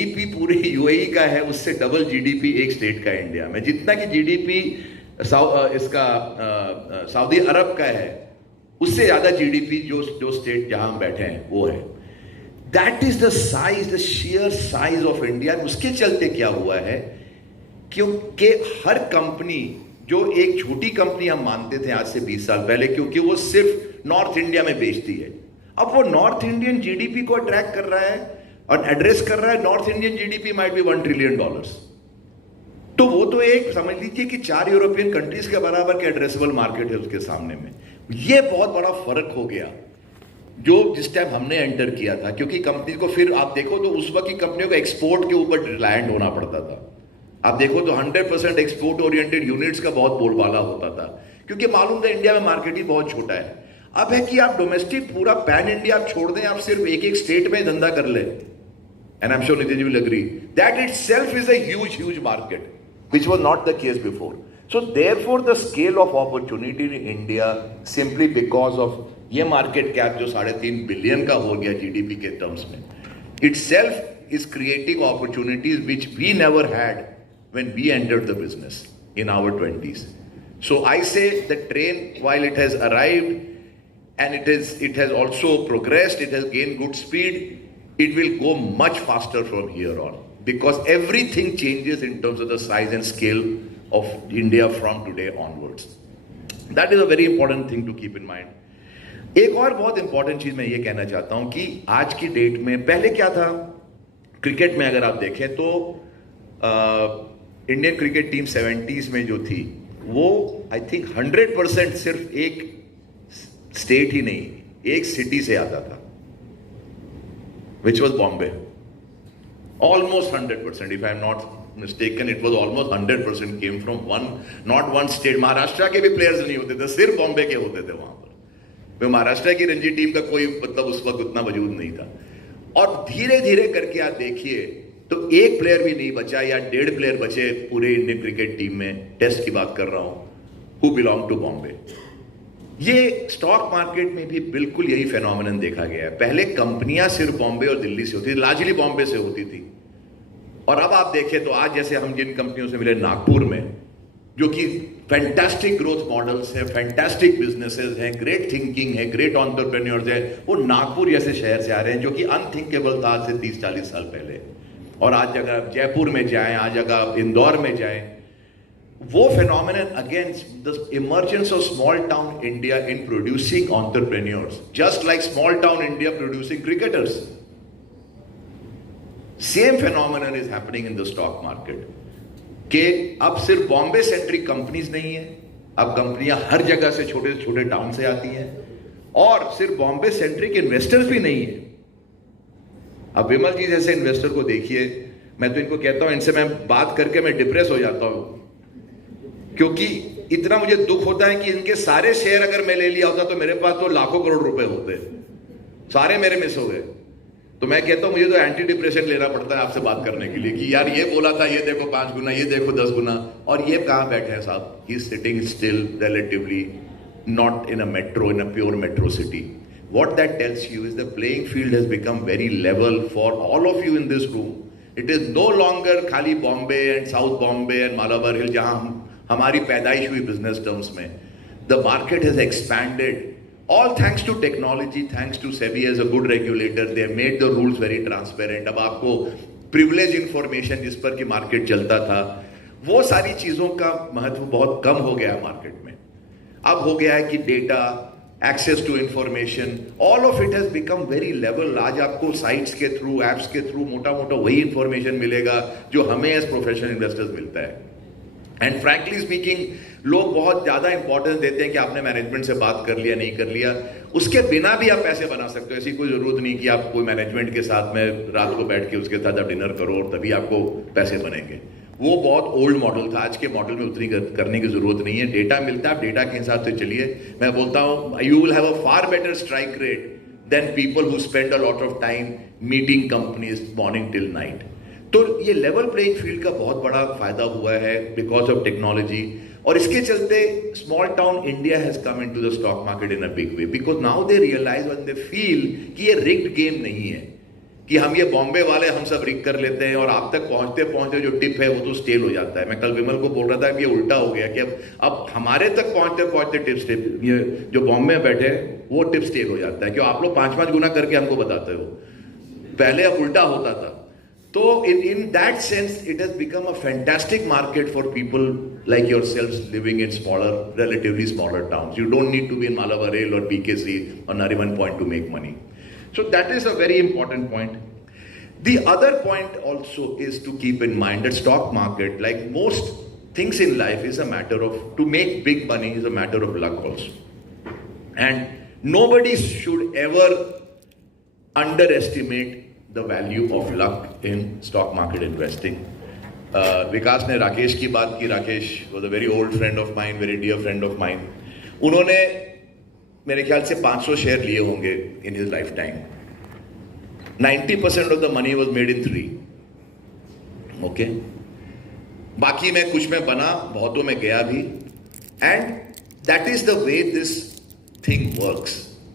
GDP पूरे UAE का है, उससे डबल जीडीपी एक स्टेट का इंडिया में। जितना कि जीडीपी इसका सऊदी अरब का है, उससे ज्यादा जीडीपी जो स्टेट जहां हम बैठे हैं वो है। That is the size, the share size of India. उसके चलते क्या हुआ है, क्योंकि हर कंपनी, जो एक छोटी कंपनी हम मानते थे आज से 20 साल पहले, क्योंकि वो सिर्फ नॉर्थ इंडिया में बेचती है, अब वो नॉर्थ इंडियन जीडीपी को अट्रैक्ट कर रहा है और एड्रेस कर रहा है। North Indian GDP might be $1 trillion. तो वो तो एक समझ लीजिए कि 4 यूरोपियन कंट्रीज के बराबर के एड्रेसेबल मार्केट है उसके सामने में। ये बहुत बड़ा फर्क हो गया जो जिस टाइम हमने एंटर किया था, क्योंकि कंपनी को फिर आप देखो तो उस वक्त की कंपनियों को एक्सपोर्ट के ऊपर रिलायंट होना पड़ता था। आप देखो तो 100% एक्सपोर्ट ओरिएंटेड यूनिट्स का बहुत बोलबाला होता था, क्योंकि मालूम था इंडिया में मार्केट ही बहुत छोटा है। अब है कि आप डोमेस्टिक पूरा पैन इंडिया आप छोड़ दें, आप सिर्फ एक एक स्टेट में धंधा कर ले, and I'm sure Nitin will agree that itself is a huge market, which was not the case before. So therefore the scale of opportunity in India, simply because of ये market cap जो 3.5 billion का हो गया GDP के terms में, itself is creating opportunities which we never had when we entered the business in our 20s. So I say the train, while it has arrived and it has also progressed, it has gained good speed, it will go much faster from here on, because everything changes in terms of the size and scale of India from today onwards. That is a very important thing to keep in mind. एक और बहुत important चीज मैं ये कहना चाहता हूं कि आज की डेट में, पहले क्या था, क्रिकेट में अगर आप देखें तो इंडियन क्रिकेट टीम 70s में जो थी, वो आई थिंक 100% सिर्फ एक स्टेट ही नहीं, एक सिटी से आता था, which was Bombay. Almost 100%, if I am not mistaken, it was almost 100% came from not one state. Maharashtra के भी प्लेयर्स नहीं होते थे, सिर्फ बॉम्बे के होते थे वहां पर। महाराष्ट्र की रणजी टीम का कोई मतलब उस वक्त उतना वजूद नहीं था। और धीरे धीरे करके आप देखिए तो एक प्लेयर भी नहीं बचा या 1.5 प्लेयर बचे पूरे इंडियन क्रिकेट टीम में, टेस्ट की बात कर रहा हूं, who belong to Bombay. ये स्टॉक मार्केट में भी बिल्कुल यही फेनोमेनन देखा गया है। पहले कंपनियां सिर्फ बॉम्बे और दिल्ली से होती थी, लार्जली बॉम्बे से होती थी, और अब आप देखें तो आज जैसे हम जिन कंपनियों से मिले नागपुर में, जो कि फैंटास्टिक ग्रोथ मॉडल्स हैं, फैंटास्टिक बिजनेसेस हैं, ग्रेट थिंकिंग है, ग्रेट एंटरप्रेन्योर्स हैं, वो नागपुर जैसे शहर से आ रहे हैं, जो कि अनथिंकेबल था आज से 30-40 साल पहले। और आज अगर आप जयपुर में जाएं, आज अगर आप इंदौर में जाएं, वो phenomenon against the emergence of small town India in producing entrepreneurs, just like small town India producing cricketers. Same phenomenon is happening in the stock market. कि अब सिर्फ बॉम्बे सेंट्रिक कंपनीज नहीं है, अब कंपनियां हर जगह से छोटे छोटे टाउन से आती हैं, और सिर्फ बॉम्बे सेंट्रिक इन्वेस्टर्स भी नहीं है। अब विमल जी जैसे इन्वेस्टर को देखिए, मैं तो इनको कहता हूं, इनसे मैं बात करके मैं डिप्रेस हो जाता हूं, क्योंकि इतना मुझे दुख होता है कि इनके सारे शेयर अगर मैं ले लिया होता तो मेरे पास तो लाखों करोड़ रुपए होते, सारे मेरे मिस हो गए। तो मैं कहता हूं मुझे तो एंटी डिप्रेशन लेना पड़ता है आपसे बात करने के लिए कि यार ये बोला था, ये देखो 5 गुना, ये देखो 10 गुना, और ये कहां बैठे हैं साहब, he is sitting still relatively not in a metro, in a pure metro city. What that tells you is the playing field has become very level for all of you in this room. It is no longer खाली Bombay and south Bombay and Malabar Hill जहां हमारी पैदाइश हुई business terms में. The market has expanded, all thanks to technology, thanks to SEBI as a good regulator. They have made the rules very transparent. अब आपको privilege information जिस पर कि मार्केट चलता था, वो सारी चीजों का महत्व बहुत कम हो गया मार्केट में. अब हो गया है कि data, access to information, all of it has become very level. आज आपको साइट्स के थ्रू, एप्स के थ्रू मोटा मोटा वही इंफॉर्मेशन मिलेगा जो हमें एज प्रोफेशनल इन्वेस्टर्स मिलता है. एंड फ्रैंकली स्पीकिंग, लोग बहुत ज्यादा इंपॉर्टेंस देते हैं कि आपने मैनेजमेंट से बात कर लिया, नहीं कर लिया. उसके बिना भी आप पैसे बना सकते हो. ऐसी कोई जरूरत नहीं कि आप कोई मैनेजमेंट के साथ में रात को बैठ के उसके साथ आप डिनर करो और तभी आपको पैसे बनेंगे. वो बहुत ओल्ड मॉडल था. आज के मॉडल में उतनी करने की जरूरत नहीं है. डेटा मिलता है, आप डेटा के हिसाब से चलिए. मैं बोलता हूं you will have a far better strike rate than people who spend a lot of time meeting companies morning till night. तो ये लेवल प्लेइंग फील्ड का बहुत बड़ा फायदा हुआ है बिकॉज ऑफ टेक्नोलॉजी. और इसके चलते small town India has come into the stock market in a big way, because now they realise when they feel कि ये रिग्ड गेम नहीं है, कि हम ये बॉम्बे वाले हम सब रिग कर लेते हैं और आप तक पहुंचते पहुंचते जो टिप है वो तो स्टेल हो जाता है। मैं कल विमल को बोल रहा था कि ये उल्टा हो गया कि अब हमारे तक पहुंचते पहुंचते टिप ये जो बॉम्बे में बैठे वो टिप स्टेल हो जाता है, क्यों आप लोग 5-5 गुना करके हमको बताते हो, पहले अब उल्टा होता था। तो in that sense it has become a fantastic market for people like yourselves living in smaller, relatively smaller towns. You don't need to be in Malabarel or BKC or Nariman Point to make money. So that is a very important point. The other point also is to keep in mind that stock market, like most things in life, is a matter of, to make big money is a matter of luck also. And nobody should ever underestimate the value of luck in stock market investing. विकास ने राकेश की बात की. Rakesh was a very old friend of mine, very dear friend of mine. उन्होंने मेरे ख्याल से 500 share लिए होंगे in his lifetime. 90% of the money was made in 3. Okay? बाकी में कुछ में बना, बहुतों में गया भी. And that is the way this thing works.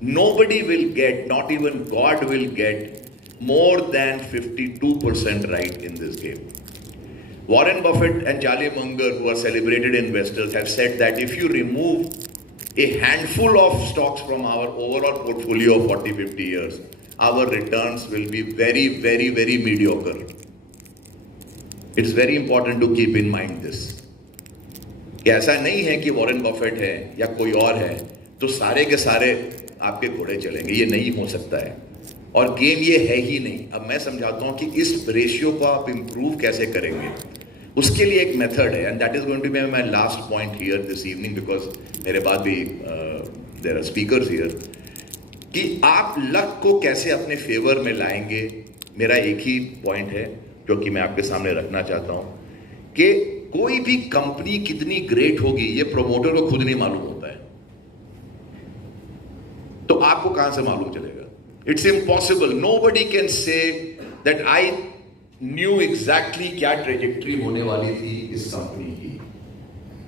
Nobody will get, not even God will get more than 52% right in this game. Warren Buffett and Charlie Munger, who are celebrated investors, have said that if you remove a handful of stocks from our overall portfolio of 40-50 years, our returns will be very, very, very mediocre. It's very important to keep in mind this. ऐसा नहीं है कि Warren Buffett है या कोई और है तो सारे के सारे आपके घोड़े चलेंगे, ये नहीं हो सकता है और गेम ये है ही नहीं. अब मैं समझाता हूं कि इस रेशियो को आप इंप्रूव कैसे करेंगे, उसके लिए एक मेथड है. And that is going to be my last point here this evening, because मेरे बाद भी देयर आर स्पीकर्स हियर, कि आप लक को कैसे अपने फेवर में लाएंगे. मेरा एक ही पॉइंट है जो कि मैं आपके सामने रखना चाहता हूं कि कोई भी कंपनी कितनी ग्रेट होगी ये प्रोमोटर को खुद नहीं मालूम होता है, तो आपको कहां से मालूम चलेगा. It's impossible. Nobody can say that I knew exactly क्या ट्रेजेक्ट्री होने वाली थी इस कंपनी की.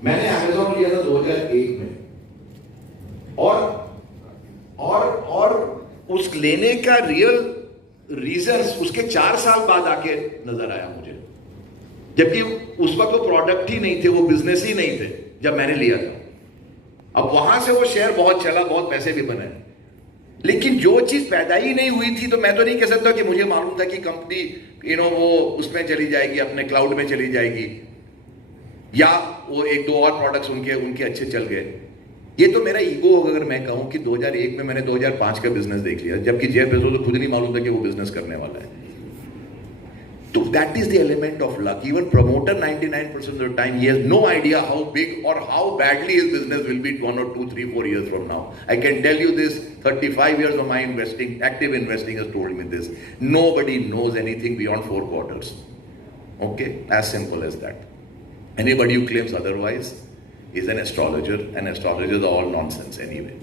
मैंने Amazon लिया था 2001 में और उस लेने का रियल रीजन उसके 4 साल बाद आके नजर आया मुझे, जबकि उस वक्त वो प्रोडक्ट ही नहीं थे, वो बिजनेस ही नहीं थे जब मैंने लिया था. अब वहां से वो शेयर बहुत चला, बहुत पैसे भी बने, लेकिन जो चीज पैदा ही नहीं हुई थी, तो मैं तो नहीं कह सकता कि मुझे मालूम था कि कंपनी वो उसमें चली जाएगी, अपने क्लाउड में चली जाएगी, या वो 1-2 और प्रोडक्ट्स उनके अच्छे चल गए. ये तो मेरा ईगो होगा अगर मैं कहूं कि 2001 में मैंने 2005 का बिजनेस देख लिया, जबकि जेफ बेजोस को खुद नहीं मालूम था कि वो बिजनेस करने वाला है. So that is the element of luck. Even promoter 99% of the time he has no idea how big or how badly his business will be 1 or 2, 3, 4 years from now. I can tell you this, 35 years of my investing, active investing has told me this. Nobody knows anything beyond 4 quarters. Okay? As simple as that. Anybody who claims otherwise is an astrologer, and astrologers are all nonsense anyway.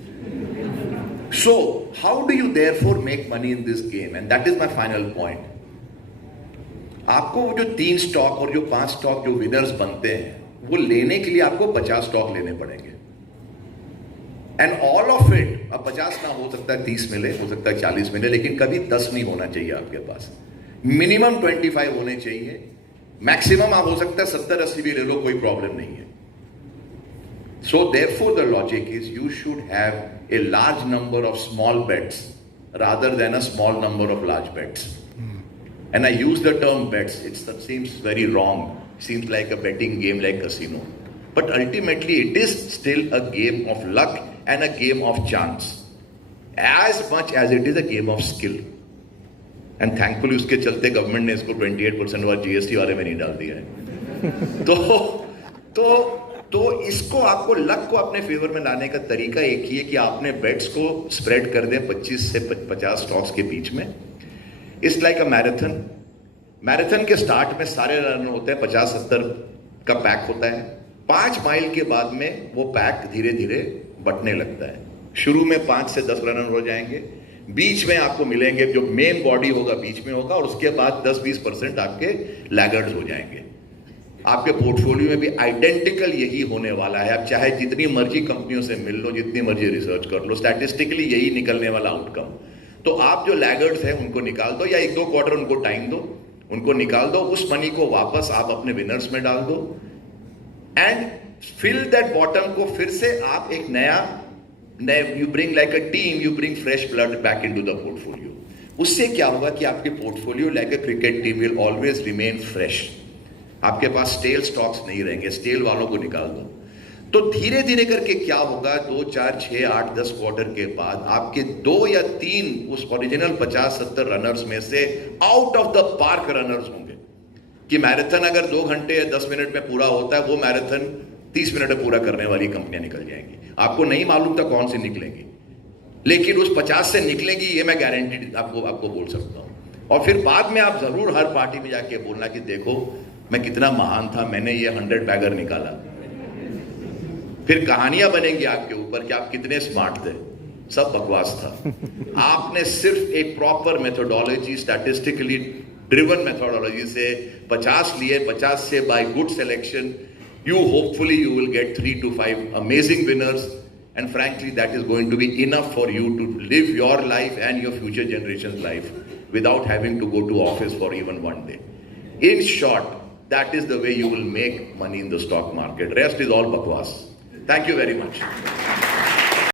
So, how do you therefore make money in this game? And that is my final point. आपको जो 3 stock और जो 5 stock जो winners बनते हैं वो लेने के लिए आपको 50 स्टॉक लेने पड़ेंगे. एंड ऑल ऑफ इट, अब 50 ना हो सकता है 30 मिले, हो सकता है 40 मिले, लेकिन कभी 10 नहीं होना चाहिए आपके पास. मिनिमम 25 होने चाहिए, मैक्सिमम आप हो सकता है 70-80 भी ले लो, कोई प्रॉब्लम नहीं है. So therefore the logic is you should have a large number of small bets rather than a small number of large bets. And I use the term bets. It seems very wrong. Seems like a betting game like casino. But ultimately it is still a game of luck and a game of chance. As much as it is a game of skill. And thankfully उसके चलते government ने इसको 28% वाला GST वाले में नहीं डाल दिया है. तो इसको आपको लक को अपने फेवर में लाने का तरीका एक ही है कि आपने बेट्स को स्प्रेड कर दें 25 से 50 स्टॉक्स के बीच में. इट्स लाइक अ मैराथन के स्टार्ट में सारे रन होते हैं, 50-70 का पैक होता है. 5 माइल के बाद में वो पैक धीरे धीरे बंटने लगता है. शुरू में 5 से 10 रनर हो जाएंगे, बीच में आपको मिलेंगे, जो मेन बॉडी होगा बीच में होगा, और उसके बाद 10-20% आपके लैगर्ड्स हो जाएंगे. आपके पोर्टफोलियो में भी आइडेंटिकल यही होने वाला है. आप चाहे जितनी मर्जी कंपनियों से मिल लो, जितनी मर्जी रिसर्च कर लो, स्टैटिस्टिकली यही निकलने वाला आउटकम. तो आप जो लैगर्ड्स हैं उनको निकाल दो, या 1-2 क्वार्टर उनको टाइम दो, उनको निकाल दो, उस मनी को वापस आप अपने विनर्स में डाल दो एंड फिल दैट बॉटम को फिर से आप एक नया you bring like a team, you bring fresh blood back into the portfolio. उससे क्या होगा कि आपके portfolio like a cricket team will always remain fresh. आपके पास स्टेल स्टॉक्स नहीं रहेंगे, स्टेल वालों को निकाल दो. तो धीरे धीरे करके क्या होगा, 2, 4, 6, 8, 10 क्वार्टर के बाद आपके 2 या 3 उस ओरिजिनल 50-70 रनर्स में से out of the park runners होंगे. कि मैराथन अगर 2 घंटे या 10 मिनट में पूरा होता है, वो मैराथन 30 मिनट में पूरा करने वाली कंपनियां निकल जाएंगी. आपको नहीं मालूम था कौन सी निकलेंगी, लेकिन उस 50 से निकलेंगी, ये मैं गारंटी आपको बोल सकता हूं. और फिर बाद में आप जरूर हर पार्टी में जाके बोलना कि देखो मैं कितना महान था, मैंने ये 100 बैगर निकाला. फिर कहानियां बनेंगी आपके ऊपर कि आप कितने स्मार्ट थे. सब बकवास था. आपने सिर्फ एक proper methodology, statistically driven methodology से 50 लिए, 50 से by good selection you hopefully you will get 3 to 5 amazing winners, and frankly that is going to be enough for you to live your life and your future generations life without having to go to office for even one day. In short, that is the way you will make money in the stock market. Rest is all bakwas. Thank you very much.